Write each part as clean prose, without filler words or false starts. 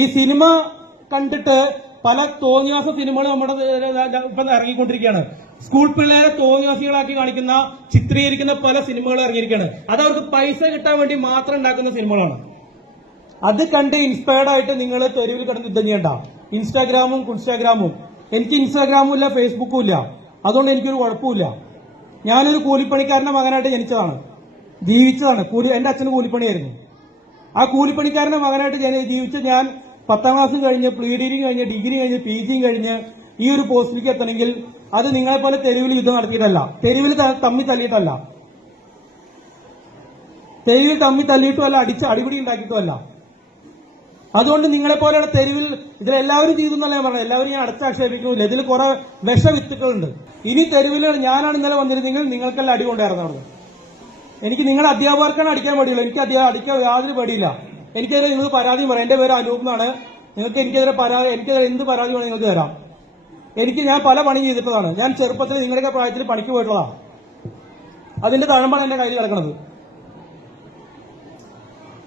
ഈ സിനിമ കണ്ടിട്ട് പല തോന്നിയാസ സിനിമകൾ നമ്മുടെ ഇപ്പം ഇറങ്ങിക്കൊണ്ടിരിക്കുകയാണ്. സ്കൂൾ പിള്ളേരെ തോന്നിയാസികളാക്കി കാണിക്കുന്ന ചിത്രീകരിക്കുന്ന പല സിനിമകളും ഇറങ്ങിയിരിക്കുകയാണ്. അത് അവർക്ക് പൈസ കിട്ടാൻ വേണ്ടി മാത്രം ഉണ്ടാക്കുന്ന സിനിമകളാണ്. അത് കണ്ട് ഇൻസ്പയർഡ് ആയിട്ട് നിങ്ങൾ തെരുവിൽ കിടന്ന് യുദ്ധം ചെയ്യണ്ട. ഇൻസ്റ്റാഗ്രാമും എനിക്ക് ഇൻസ്റ്റാഗ്രാമും ഇല്ല, ഫേസ്ബുക്കും ഇല്ല. അതുകൊണ്ട് എനിക്കൊരു കുഴപ്പമില്ല. ഞാനൊരു കൂലിപ്പണിക്കാരന്റെ മകനായിട്ട് ജനിച്ചതാണ്, ജീവിച്ചതാണ്. എന്റെ അച്ഛന് കൂലിപ്പണിയായിരുന്നു. ആ കൂലിപ്പണിക്കാരന്റെ മകനായിട്ട് ജീവിച്ച ഞാൻ 10ാം ക്ലാസ് കഴിഞ്ഞ്, പ്രീ കഴിഞ്ഞ്, ഡിഗ്രി കഴിഞ്ഞ്, PG കഴിഞ്ഞ് ഈ ഒരു പോസ്റ്റിലേക്ക് എത്തണമെങ്കിൽ അത് നിങ്ങളെപ്പോലെ തെരുവിൽ യുദ്ധം നടത്തിയിട്ടല്ല, തെരുവിൽ തമ്മിൽ തല്ലിയിട്ടല്ല, തെരുവിൽ തമ്മിൽ തല്ലിയിട്ടുമല്ല, അടിപിടി ഉണ്ടാക്കിയിട്ടുമല്ല. അതുകൊണ്ട് നിങ്ങളെപ്പോലെയുള്ള തെരുവിൽ ഇതിലെല്ലാവരും ചെയ്തു എന്നല്ല ഞാൻ പറഞ്ഞത്. എല്ലാവരും ഞാൻ അടച്ചാക്ഷേപിക്കുന്നില്ല. ഇതിൽ കുറെ വിഷവിത്തുക്കളുണ്ട്. ഇനി തെരുവിൽ ഞാനാണ് ഇന്നലെ വന്നിരുന്നെങ്കിൽ നിങ്ങൾക്കെല്ലാം അടി കൊണ്ടായിരുന്നു. എനിക്ക് നിങ്ങളുടെ അധ്യാപകർക്കാണ് അടിക്കാൻ പേടിയില്ല. എനിക്ക് അടിക്കാൻ യാതൊരു പേടിയില്ല. എനിക്കെതിരെ നിങ്ങൾ പരാതിയും പറയാം. എന്റെ പേര് അനൂപ് എന്നാണ്. നിങ്ങൾക്ക് എനിക്കെതിരെ എന്ത് പരാതി വേണം നിങ്ങൾക്ക് തരാം. ഞാൻ പല പണി ചെയ്തിട്ടതാണ്. ഞാൻ ചെറുപ്പത്തിൽ നിങ്ങളുടെയൊക്കെ പ്രായത്തിൽ പണിക്ക് പോയിട്ടുള്ളതാണ്. അതിന്റെ തഴമ്പാണ് എന്റെ കയ്യിൽ കിടക്കുന്നത്.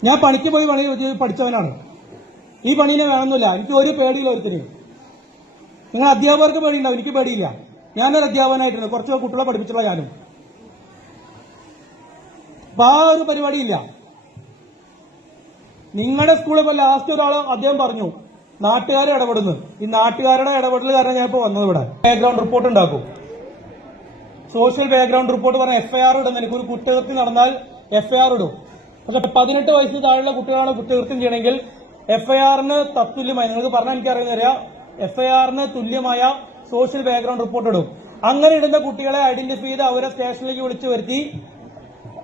ഞാൻ പണിക്ക് പോയി പണി പഠിച്ചവനാണ്. ഈ പണീനെ വേണമെന്നില്ല. എനിക്ക് ഒരു പേടിയില്ല ഒരുത്തിന്. നിങ്ങൾ അധ്യാപകർക്ക് പേടിയുണ്ടാവും, എനിക്ക് പേടിയില്ല. ഞാനൊരു അധ്യാപകനായിട്ടുണ്ട്, കുറച്ച് കുട്ടികളെ പഠിപ്പിച്ചുള്ള ഞാനും. അപ്പൊ ആ ഒരു പരിപാടിയില്ല. നിങ്ങളുടെ സ്കൂളിൽ ഇപ്പൊ ലാസ്റ്റ് അദ്ദേഹം പറഞ്ഞു നാട്ടുകാരെ ഇടപെടുന്നു. ഈ നാട്ടുകാരുടെ ഇടപെടൽ കാരണം ഞാൻ ഇപ്പൊ വന്നത് ഇവിടെ ബാക്ക്ഗ്രൗണ്ട് റിപ്പോർട്ട് ഉണ്ടാക്കും. സോഷ്യൽ ബാക്ക്ഗ്രൗണ്ട് റിപ്പോർട്ട് പറഞ്ഞ FIR ഇടുന്ന എനിക്കൊരു കുറ്റകൃത്യം നടന്നാൽ FIR ഇടും. പക്ഷെ 18 വയസ്സിന് താഴെയുള്ള കുട്ടികളാണ് കുറ്റകൃത്യം ചെയ്യണമെങ്കിൽ FIR-ന് തത്തുല്യമായി, നിങ്ങൾക്ക് പറഞ്ഞാൽ എനിക്കറിയുന്നറിയാം, FIR-ന് തുല്യമായ സോഷ്യൽ ബാക്ക്ഗ്രൗണ്ട് റിപ്പോർട്ട് ഇടും. അങ്ങനെ ഇടുന്ന കുട്ടികളെ ഐഡന്റിഫൈ ചെയ്ത് അവരെ സ്റ്റേഷനിലേക്ക് വിളിച്ചു വരുത്തി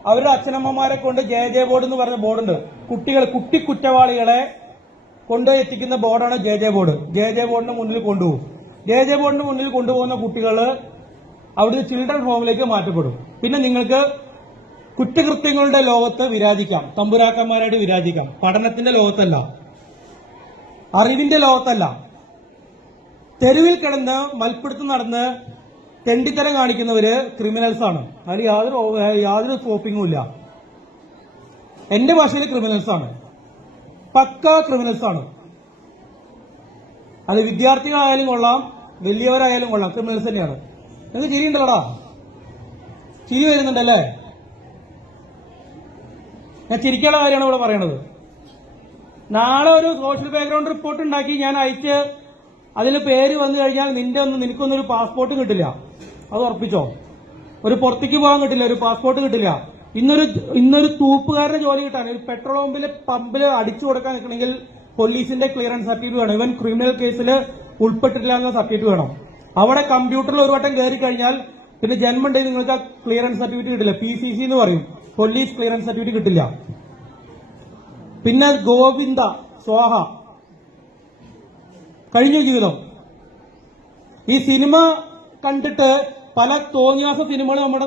അവരുടെ അച്ഛനമ്മമാരെ കൊണ്ട് JJ ബോർഡ് എന്ന് പറഞ്ഞ ബോർഡുണ്ട്. കുട്ടി കുറ്റവാളികളെ കൊണ്ടുപോയി എത്തിക്കുന്ന ബോർഡാണ് JJ ബോർഡ്. JJ ബോർഡിന് മുന്നിൽ കൊണ്ടുപോകും. JJ ബോർഡിന് മുന്നിൽ കൊണ്ടുപോകുന്ന കുട്ടികൾ അവിടുന്ന് ചിൽഡ്രൻ ഹോമിലേക്ക് മാറ്റപ്പെടും. പിന്നെ നിങ്ങൾക്ക് കുറ്റകൃത്യങ്ങളുടെ ലോകത്ത് വിരാജിക്കാം, തമ്പുരാക്കന്മാരായിട്ട് വിരാജിക്കാം. പഠനത്തിന്റെ ലോകത്തല്ല, അറിവിന്റെ ലോകത്തല്ല. തെരുവിൽ കിടന്ന് മൽപ്പിടുത്തം നടന്ന് തെണ്ടിത്തരം കാണിക്കുന്നവര് ക്രിമിനൽസ് ആണ്. അതിൽ യാതൊരു സ്കോപ്പിംഗും ഇല്ല. എന്റെ ഭാഷയിൽ ക്രിമിനൽസ് ആണ്, പക്കാ ക്രിമിനൽസ് ആണ്. അത് വിദ്യാർത്ഥികളായാലും കൊള്ളാം, വലിയവരായാലും കൊള്ളാം, ക്രിമിനൽസ് തന്നെയാണ്. നിങ്ങൾക്ക് ചിരിയുണ്ടല്ലോടാ, ചിരി വരുന്നുണ്ടല്ലേ? ഞാൻ ചിരിക്കാനുള്ള കാര്യമാണ് ഇവിടെ പറയണത്. നാളെ ഒരു സോഷ്യൽ ബാക്ക്ഗ്രൗണ്ട് റിപ്പോർട്ട് ഉണ്ടാക്കി ഞാൻ അയച്ച് അതിന് പേര് വന്നു കഴിഞ്ഞാൽ നിനക്കൊന്നും ഒരു പാസ്പോർട്ട് കിട്ടില്ല. അത് ഉറപ്പിച്ചോ. ഒരു പുറത്തേക്ക് പോകാൻ കിട്ടില്ല, ഒരു പാസ്പോർട്ട് കിട്ടില്ല. ഇന്നൊരു തൂപ്പുകാരുടെ ജോലി കിട്ടാൻ, ഒരു പെട്രോൾ പമ്പിൽ അടിച്ചു കൊടുക്കാൻ നിൽക്കണമെങ്കിൽ പോലീസിന്റെ ക്ലിയറൻസ് സർട്ടിഫിക്കറ്റ് വേണം. ഇവൻ ക്രിമിനൽ കേസിൽ ഉൾപ്പെട്ടിട്ടില്ല എന്ന സർട്ടിഫിക്കറ്റ് വേണം. അവിടെ കമ്പ്യൂട്ടറിൽ ഒരു വട്ടം കയറി കഴിഞ്ഞാൽ പിന്നെ ജന്മമുണ്ടെങ്കിൽ നിങ്ങൾക്ക് ആ ക്ലിയറൻസ് സർട്ടിഫിക്കറ്റ് കിട്ടില്ല. PCC എന്ന് പറയും, പോലീസ് ക്ലിയറൻസ് സർട്ടിഫിക്കറ്റ് കിട്ടില്ല. പിന്നെ ഗോവിന്ദ സ്വാഹ കഴിഞ്ഞ ജീവിതം. ഈ സിനിമ കണ്ടിട്ട് പല തോന്നിയാസ സിനിമകൾ നമ്മുടെ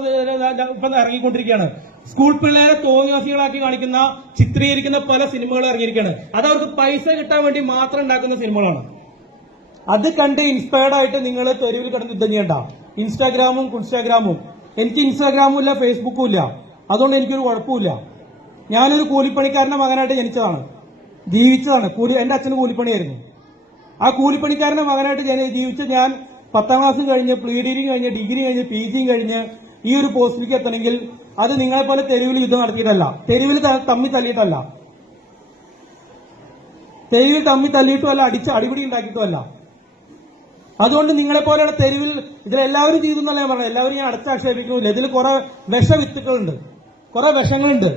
ഇപ്പം ഇറങ്ങിക്കൊണ്ടിരിക്കുകയാണ്. സ്കൂൾ പിള്ളേരെ തോന്നിയാസികളാക്കി കാണിക്കുന്ന ചിത്രീകരിക്കുന്ന പല സിനിമകളും ഇറങ്ങിയിരിക്കുകയാണ്. അത് അവർക്ക് പൈസ കിട്ടാൻ വേണ്ടി മാത്രം ഉണ്ടാക്കുന്ന സിനിമകളാണ്. അത് കണ്ട് ഇൻസ്പയർഡ് ആയിട്ട് നിങ്ങൾ തെരുവിൽ കിടന്ന് യുദ്ധം ചെയ്യണ്ട. ഇൻസ്റ്റാഗ്രാമും എനിക്ക് ഇൻസ്റ്റാഗ്രാമും ഇല്ല, ഫേസ്ബുക്കും ഇല്ല. അതുകൊണ്ട് എനിക്കൊരു കുഴപ്പമില്ല. ഞാനൊരു കൂലിപ്പണിക്കാരന്റെ മകനായിട്ട് ജനിച്ചതാണ്, ജീവിച്ചതാണ്. എന്റെ അച്ഛന് കൂലിപ്പണിയായിരുന്നു. ആ കൂലിപ്പണിക്കാരന്റെ മകനായിട്ട് ജീവിച്ച ഞാൻ 10ാം ക്ലാസ് കഴിഞ്ഞ്, പ്രീ കഴിഞ്ഞ്, ഡിഗ്രി കഴിഞ്ഞ്, PG കഴിഞ്ഞ് ഈ ഒരു പോസ്റ്റിലേക്ക് എത്തണമെങ്കിൽ അത് നിങ്ങളെപ്പോലെ തെരുവിൽ യുദ്ധം നടത്തിയിട്ടല്ല, തെരുവിൽ തമ്മിൽ തല്ലിയിട്ടല്ല, തെരുവിൽ തമ്മിൽ തല്ലിയിട്ടുമല്ല, അടിപിടി ഉണ്ടാക്കിയിട്ടുമല്ല. അതുകൊണ്ട് നിങ്ങളെപ്പോലെയുള്ള തെരുവിൽ ഇതിലെല്ലാവരും ചെയ്തു എന്നല്ല ഞാൻ പറഞ്ഞത്. എല്ലാവരും ഞാൻ അടച്ചാക്ഷേപിക്കുന്നില്ല. ഇതിൽ കുറെ വിഷവിത്തുക്കളുണ്ട്, കുറെ വിഷങ്ങളുണ്ട്.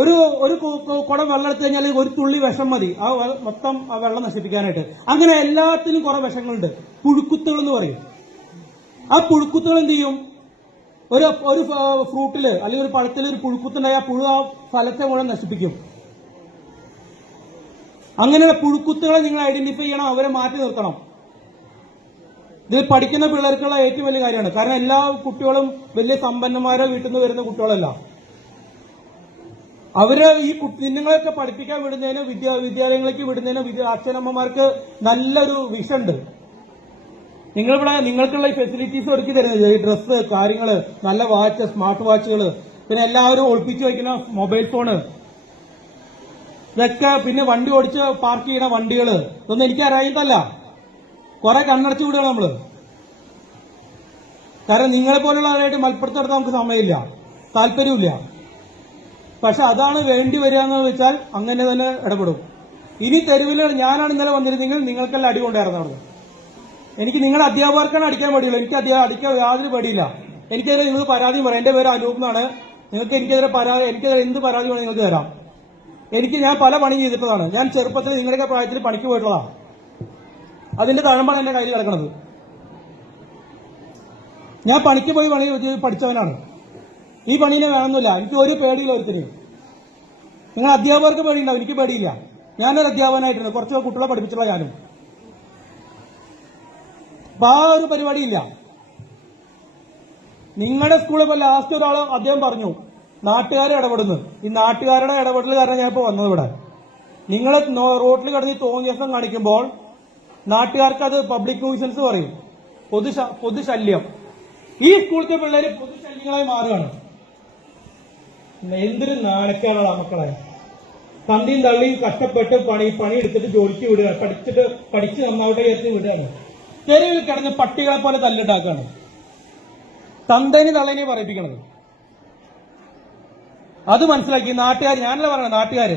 ഒരു കുടം വെള്ളം എടുത്തു കഴിഞ്ഞാൽ ഒരു തുള്ളി വിഷം മതി മൊത്തം ആ വെള്ളം നശിപ്പിക്കാനായിട്ട്. അങ്ങനെ എല്ലാത്തിനും കുറെ വിഷങ്ങളുണ്ട്. പുഴുക്കുത്തുകൾ എന്ന് പറയും. ആ പുഴുക്കുത്തുകൾ എന്ത് ചെയ്യും? ഒരു ഫ്രൂട്ടില് അല്ലെങ്കിൽ ഒരു പഴത്തിൽ ഒരു പുഴുക്കുത്തുണ്ടായി ആ പുഴു ആ ഫലത്തെ മുഴുവൻ നശിപ്പിക്കും. അങ്ങനെയുള്ള പുഴുക്കുത്തുകളെ നിങ്ങൾ ഐഡന്റിഫൈ ചെയ്യണം, അവരെ മാറ്റി നിർത്തണം. ഇതിൽ പഠിക്കുന്ന പിള്ളേർക്കുള്ള ഏറ്റവും വലിയ കാര്യമാണ്. കാരണം എല്ലാ കുട്ടികളും വലിയ സമ്പന്നന്മാരോ വീട്ടിൽ നിന്ന് വരുന്ന കുട്ടികളല്ല. അവര് ഈ കുഞ്ഞുങ്ങളെയൊക്കെ പഠിപ്പിക്കാൻ വിടുന്നതിന്, വിദ്യാലയങ്ങളിലേക്ക് വിടുന്നതിന് അച്ഛനമ്മമാർക്ക് നല്ലൊരു വിഷുണ്ട്. നിങ്ങൾക്കുള്ള ഈ ഫെസിലിറ്റീസ് ഒരുക്കി തരുന്നത്, ഈ ഡ്രസ്സ്, കാര്യങ്ങള്, നല്ല വാച്ച്, സ്മാർട്ട് വാച്ചുകള്, പിന്നെ എല്ലാവരും ഒളിപ്പിച്ചു വയ്ക്കുന്ന മൊബൈൽ ഫോണ്, ഇതൊക്കെ പിന്നെ വണ്ടി ഓടിച്ച് പാർക്ക് ചെയ്യണ വണ്ടികള് ഇതൊന്നും എനിക്ക് അറിയുന്നതല്ല. കുറെ കണ്ണടച്ചു വിടുകയാണ് നമ്മള്. കാരണം നിങ്ങളെ പോലുള്ള ആളായിട്ട് മൽപ്പുറത്തെടുത്ത് നമുക്ക് സമയമില്ല, താല്പര്യമില്ല. പക്ഷെ അതാണ് വേണ്ടി വരിക എന്ന് വെച്ചാൽ അങ്ങനെ തന്നെ ഇടപെടും. ഇനി തെരുവിൽ ഞാനാണ് ഇന്നലെ വന്നിരുന്നെങ്കിൽ നിങ്ങൾക്കെല്ലാം അടി കൊണ്ടായിരുന്നു അവിടെ. എനിക്ക് നിങ്ങളുടെ അധ്യാപകർക്കാണ് അടിക്കാൻ പേടിയുള്ളൂ. എനിക്ക് അടിക്കാൻ യാതൊരു പേടിയില്ല. എനിക്കെതിരെ നിങ്ങൾ പരാതിയും പറയാം. എന്റെ പേര് അനൂപ് എന്നാണ്. നിങ്ങൾക്ക് എനിക്കെതിരെ എന്ത് പരാതി വേണം നിങ്ങൾക്ക് തരാം. ഞാൻ പല പണി ചെയ്തിട്ടതാണ്. ഞാൻ ചെറുപ്പത്തിൽ നിങ്ങളുടെയൊക്കെ പ്രായത്തിൽ പണിക്ക് പോയിട്ടുള്ളതാണ്. അതിന്റെ തഴമ്പാണ് എന്റെ കയ്യിൽ കിടക്കുന്നത്. ഞാൻ പണിക്ക് പോയി പണി പഠിച്ചവനാണ്. ഈ പണീനെ വേണമെന്നില്ല. എനിക്ക് ഒരു പേടിയില്ല ഒരുത്തിന്. നിങ്ങൾ അധ്യാപകർക്ക് പേടിയുണ്ടാവും, എനിക്ക് പേടിയില്ല. ഞാനൊരു അധ്യാപകനായിട്ടുണ്ട്, കുറച്ച് കുട്ടികളെ പഠിപ്പിച്ചുള്ള ഞാനും. അപ്പൊ ആ ഒരു പരിപാടിയില്ല. നിങ്ങളുടെ സ്കൂളിൽ ഇപ്പൊ ലാസ്റ്റ് അദ്ദേഹം പറഞ്ഞു നാട്ടുകാർ ഇടപെടുന്നു. ഈ നാട്ടുകാരുടെ ഇടപെടൽ കാരണം ഞാൻ ഇപ്പൊ വന്നത് ഇവിടെ. നിങ്ങൾ റോഡിൽ കിടന്ന് തോന്നിയ ദിവസം കാണിക്കുമ്പോൾ നാട്ടുകാർക്ക് അത് പബ്ലിക് ന്യൂസൻസ് പറയും, പൊതുശല്യം. ഈ സ്കൂളത്തെ പിള്ളേര് പൊതുശല്യങ്ങളായി മാറുകയാണ്. എന്തൊരു നാണക്കേടാണ് മക്കളെ. തന്തിയും തള്ളിയും കഷ്ടപ്പെട്ട് പണി എടുത്തിട്ട് ജോലിക്ക് വിടുക, പഠിച്ച് നന്നാവട്ടെ വിചാരിച്ച് വിടുകയാണ്. തെരുവിൽ കിടന്ന് പട്ടികളെ പോലെ തല്ലുണ്ടാക്കുകയാണ്. തന്തേനെ തള്ളേനെ പറയിപ്പിക്കണത്. അത് മനസ്സിലാക്കി നാട്ടുകാർ, ഞാനല്ല പറയണത്, നാട്ടുകാര്.